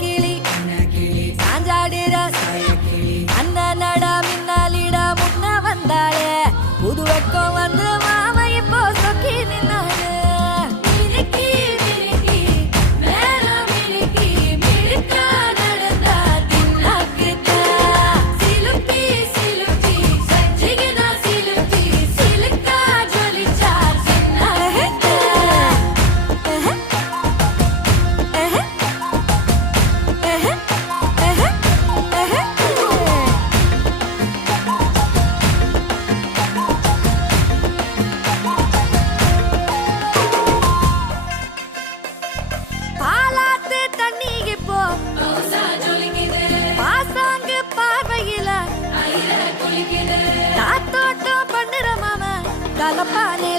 கிளி சாஞ்சாடுற அந்த நட மின்னாலிட முன்ன வந்தாளே புது வெக்கம் வந்து மாமா இப்போ சொக்கி நின்னாளே காத்தோட்டம் பண்ணுற மாமா கலப்பானே